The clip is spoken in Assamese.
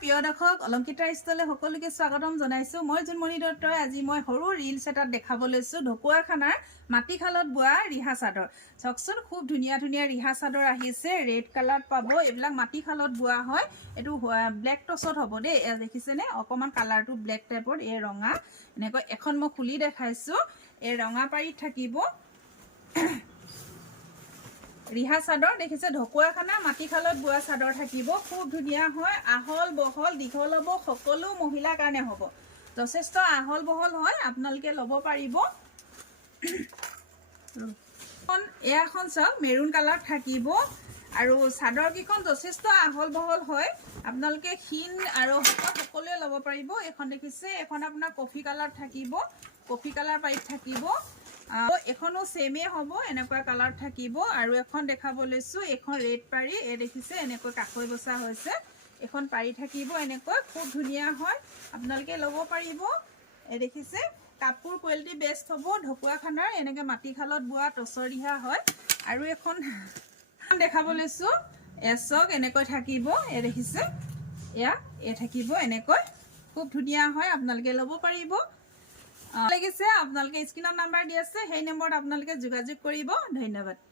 প্ৰিয় দৰ্শক অলংকিতা ষ্টলে সকলোকে স্বাগতম জনাইছো মই জুনমণি দত্তই আজি মই সৰু ৰিলছ এটা দেখাব লৈছো ঢকুৱাখানাৰ মাটিখালত বোৱা ৰিহা চাদৰ চকচোন খুব ধুনীয়া ধুনীয়া ৰিহা চাদৰ আহিছে ৰেড কালাৰ পাব এইবিলাক মাটিখালত বোৱা হয় এটো ব্ল্যাক টছত হ'ব দে দেখিছে নে অকমান কালাৰটো ব্ল্যাক টাইপৰ এই ৰঙা এনেকৈ এখন মই খুলি দেখাইছো এই ৰঙা পাৰিত থাকিব ৰিহা চাদৰ দেখিছে ঢকুৱাখানা মাটিখালত বোৱা চাদৰ থাকিব খুব ধুনীয়া হয় আহল বহল দীঘল হ'ব সকলো মহিলাৰ কাৰণে হ'ব যথেষ্ট আহল বহল হয় আপোনালোকে ল'ব পাৰিব এয়াখন চাওক মেৰুন কালাৰ থাকিব আৰু চাদৰ কিখন যথেষ্ট আহল বহল হয় আপোনালোকে ক্ষীণ আৰু সকলোৱে ল'ব পাৰিব এখন দেখিছে এখন আপোনাৰ কফি কালাৰ থাকিব কফি কালাৰ পাইপ থাকিব এখনো সেমে হ'ব এনেকুৱা কালাৰ থাকিব আৰু এখন দেখাব লৈছো এখন ৰেড পাৰি এ দেখিছে এনেকৈ কাকৈ বসা হৈছে এখন পাৰি থাকিব এনেকৈ খুব ধুনীয়া হয় আপোনালোকে ল'ব পাৰিব এ দেখিছে কাপোৰ কোৱালিটি বেষ্ট হ'ব ঢকুৱাখানাৰ এনেকৈ মাটিখালত বোৱা টছৰ ৰিহা হয় আৰু এখন দেখাব লৈছো এচক এনেকৈ থাকিব এ দেখিছে এয়া এ থাকিব এনেকৈ খুব ধুনীয়া হয় আপোনালোকে ল'ব পাৰিব লাগিছে আপোনালোকে স্ক্ৰিনত নাম্বাৰ দি আছে সেই নম্বৰত আপোনালোকে যোগাযোগ কৰিব ধন্যবাদ